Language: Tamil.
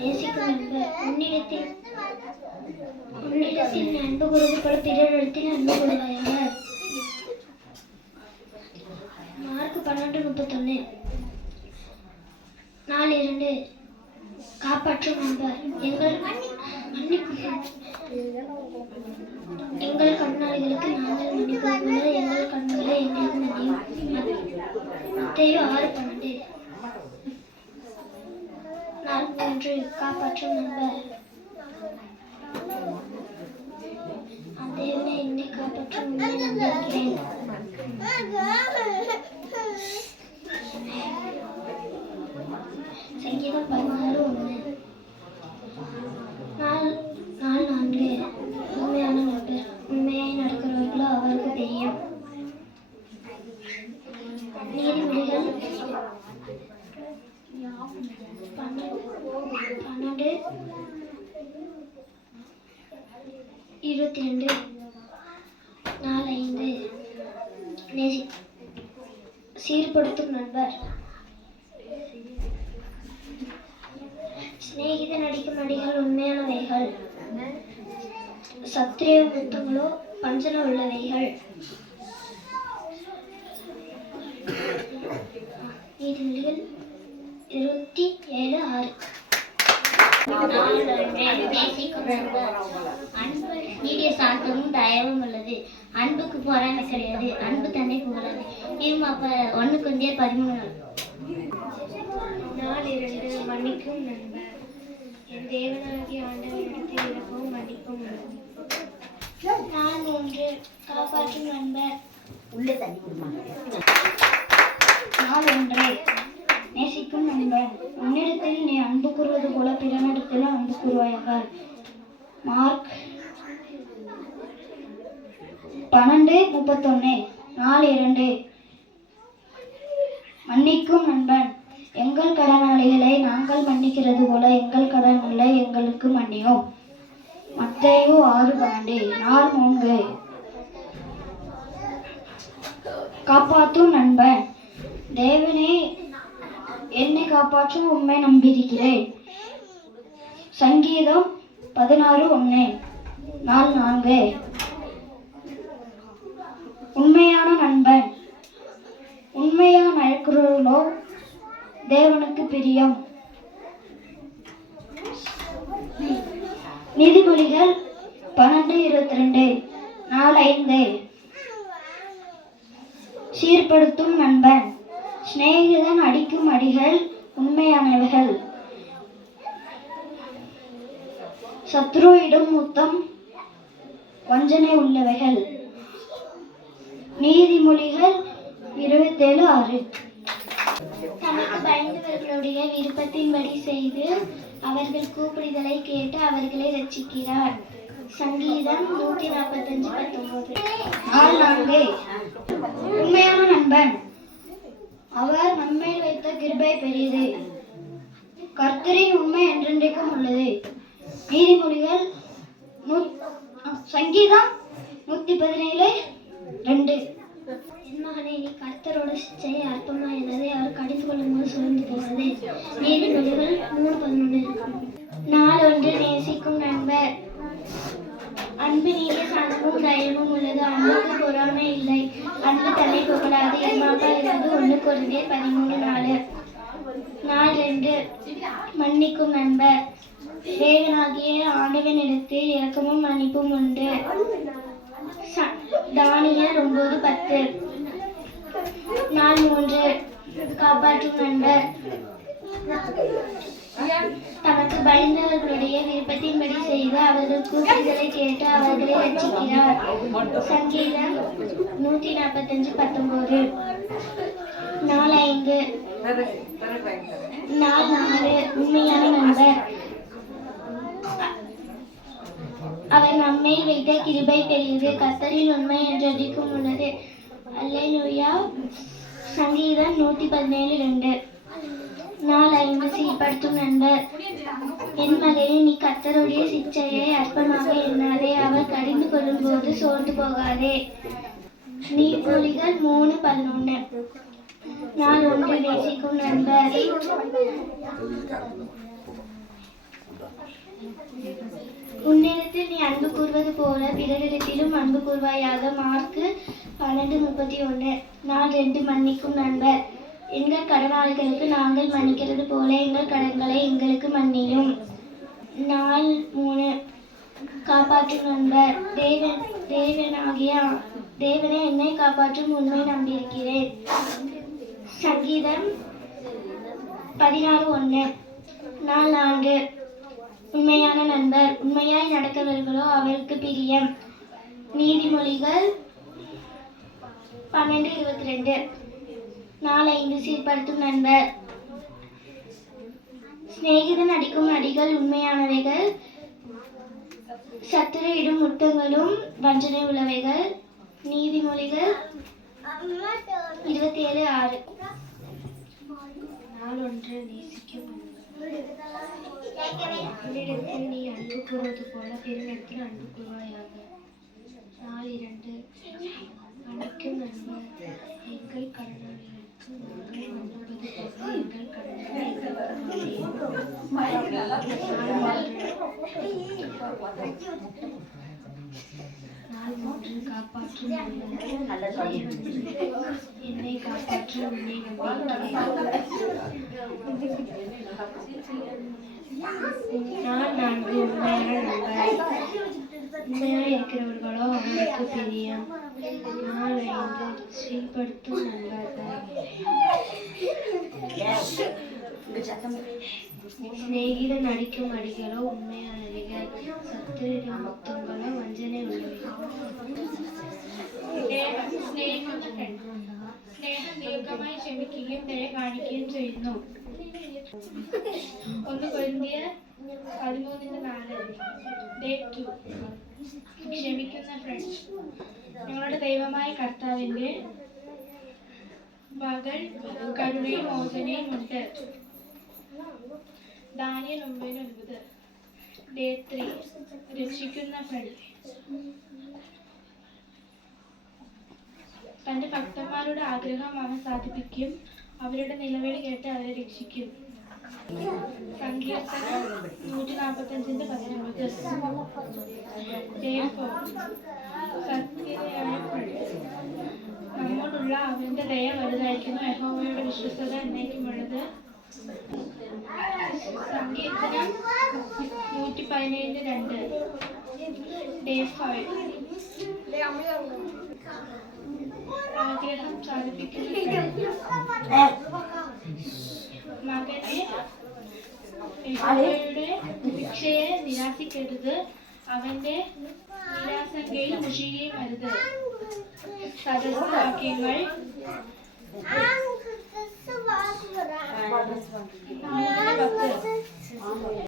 நேசிக்கும் நண்பர். உன்னிடத்தில் நீ அன்பு கூறுவது போல பிறரிடத்தில் அன்பு கூறுவாயாக. மார்க் 12:31. 4:2. காப்பாற்றும் நண்பர். எங்கள் கடனாளிகளுக்கு நாங்கள் மன்னிப்பது போல எங்கள் கடன்களை எங்களுக்கு மன்னியும். மத்தேயு 6:12. 4:3. காப்பாற்றும் நண்பர். தேவனே என்னை காப்பாற்றும் உண்மை நம்பியிருக்கிறேன். சங்கீதம் 16:1. 4:4. உண்மையான நண்பர். உண்மையாய் நடக்கிறவர்களோ அவருக்கு தெரியும். நீதிமொழிகள் 12:22. 4:5. சீர்படுத்தும் நண்பர். சிநேகிதன் அடிக்கும் அடிகள் உண்மையானவைகள், சத்திரிய முத்தங்களோ பஞ்சன உள்ளவைகள். நீதிமொழிகள் 27:6. நேசிக்கும் நண்பர். அன்பு நீடிய சாந்தமும் தயவும் உள்ளது. அன்புக்கு பொறாமை கிடையாது. அன்பு தன்னை புகழாது. 1 கொரிந்தியர் 13. 4:2. மன்னிக்கும் நண்பர். என் தேவனாகிய ஆண்டவரிடத்தில் இரக்கவும் மன்னிப்பும் உள்ளது. 4:3. காப்பாற்றும் நண்பர். 4:1. நேசிக்கும் நண்பர். உன்னிடத்தில் நீ அன்பு கூறுவது போல பிறனிடத்தில் அன்பு கூறுவாயாக. மார்க் 12:31. 4:2. மன்னிக்கும் நண்பன். எங்கள் கடனாளிகளை நாங்கள் மன்னிக்கிறது போல எங்கள் கடன்களை எங்களுக்கு மன்னியும். மத்தேயு 6:12. 4:3. காப்பாற்றும் நண்பன். தேவனே என்னை காப்பாற்றும் உண்மை நம்பியிருக்கிறேன். சங்கீதம் 16:1. 4:4. உண்மையான நண்பன். உண்மையாக நடக்கிறவர்களோ தேவனுக்கு பிரியம். நீதிமொழிகள் 12:22. 4:5. சீர்படுத்தும் நண்பன். சிநேகிதன் அடிக்கும் அடிகள் உண்மையானவைகள், சத்ருவிடம் முத்தம் வஞ்சனை உள்ளவைகள். நீதிமொழிகள் 27:6. தமக்கு பயந்தவர்களுடைய விருப்பத்தின்படி செய்து அவர்கள் கூப்பிடுதலை கேட்டு அவர்களை ரட்சிக்கிறார். சங்கீதம் 145:19. 4:4. உண்மையான நண்பன். அவர் நம்மேல் வைத்த கிருபை பெரியது. கர்த்தரின் உண்மை என்றென்றைக்கும் உள்ளது. நீதிமொழிகள் சங்கீதம் 117:2. என் மகனே, நீ கர்த்தரோட சிச்சை அற்பமாயிருந்ததை அவர் கடிந்து கொள்ளும் போது சுழந்து போகிறது. நீதிமொழிகள் 3:11. 4:1. நேசிக்கும் நண்பர். அன்பு நீடிய சாந்தமும் தைரியமும் உள்ளது. அன்புக்கு பொறாமை இல்லை. அன்பு தன்னை புகழாது. 1 கொரிந்தியர் 13:4. 4:2. மன்னிக்கும் நண்பர். தேவனாகிய ஆண்டவனிடத்தில் இரக்கமும் மன்னிப்பும் உண்டு. தானியேல் 9:10. 4:3. காப்பாற்றும் நண்பர். தமக்கு பயந்தவர்களுடைய விருப்பத்தின்படி செய்து அவர்கள் கூப்பிடுதலை கேட்டு அவர்களை ரட்சிக்கிறார். சங்கீதம் 145:19. 4:5. 4:4. உண்மையான நண்பர். அவர் நம்மேல் வைத்த கிருபை பெரியது. கர்த்தரின் உண்மை என்றென்றைக்கும் உள்ளது. அல்லேலூயா. சங்கீதம் 117:2. 4:5. சீர்படுத்தும் நண்பர். என் மகளே, நீ கர்த்தருடைய சிச்சையை அற்பமாக எண்ணாதே. அவர் கடிந்து கொள்ளும் போது சோர்ந்து போகாதே. நீதிமொழிகள் 3:11. 4:1. நேசிக்கும் நண்பர். உன்னிடத்தில் நீ அன்பு கூறுவது போல பிறரிடத்திலும் அன்பு கூறுவாயாக. மார்க்கு 12:31. நாள் 2 மன்னிக்கும் நண்பர். எங்கள் கடனாளிகளுக்கு நாங்கள் மன்னிக்கிறது போல எங்கள் கடன்களை எங்களுக்கு மன்னியும். நாள் 3 காப்பாற்றும் நண்பர். தேவனே என்னை காப்பாற்றும் உண்மை நம்பியிருக்கிறேன். சங்கீதம் 16:1. நாள் 4 உண்மையான நண்பர். உண்மையாய் நடக்கவர்களோ அவருக்கு பிரியம். நீதிமொழிகள் 12:22. நாள் 5 சீர்படுத்தும் நண்பர். சிநேகிதன் அடிக்கும் அடிகள் உண்மையானவைகள், சத்துரு இடும் முத்தங்களும் வஞ்சனை உள்ளவைகள். நீதிமொழிகள் 27:6. நாள் 1 நேசிக்கும் உன்னிடத்தில் நீ அன்பு கூறுவது போல பிறனிடத்தில் அன்பு கூறுவாயாக. நாள் 2 மன்னிக்கும் நண்பர். எங்கள் கடனாளிகளுக்கு நாங்கள் மன்னிப்பது போல எங்கள் கடன்களை எங்களுக்கு மன்னியும். நாள் 3 காப்பாற்றும் நண்பர். என்னை காப்பாற்றும் உன்னை நம்பியிருக்கிறேன். நாள் 4 உண்மையான நண்பர். உண்மையாக இருக்கிறவர்களோ அவருக்கு பிரியம். நாள் 5 சீர்படுத்தும் நண்பர்கள். சிநேகிதன் அடிக்கும் அடிகளோ உண்மையானவைகள், சத்துரிடும் முத்தங்களோ வஞ்சனை உள்ளவைகள். സ്നേഹം ദീർഘമായി ക്ഷമിക്കുകയും ദയ കാണിക്കുകയും ചെയ്യുന്നു. 1 കൊരിന്ത്യർ 13:4. Day 2. ക്ഷമിക്കുന്ന ഫ്രണ്ട്. ഞങ്ങളുടെ ദൈവമായ കർത്താവിന്റെ പകൽ കരുണയും മോചനയും ഉണ്ട്. ദാനിയേൽ 9:9. Day 3. രക്ഷിക്കുന്ന ഫ്രണ്ട്. തന്റെ ഭക്തന്മാരുടെ ആഗ്രഹം അവൻ സാധിപ്പിക്കും. അവരുടെ നിലവിളി കേട്ട് അവരെ രക്ഷിക്കും. സങ്കീർത്തനം 145:19. സത്യതയായ നമ്മോടുള്ള അവന്റെ ദയ വലുതായിരിക്കുന്നു. യഹോവയുടെ വിശ്വസ്തത എന്നേക്കുമുള്ളത്. സങ്കീർത്തനം 117:2. Day 5. ആഗ്രഹം സാധിപ്പിക്കുന്ന മകനെ യഹോവയുടെ ശിക്ഷയെ നിരാശിക്കരുത്. അവന്റെ നിരാശങ്കയിൽ മുഷിയുകയും അരുത്. സദസ്യവാക്യങ്ങൾ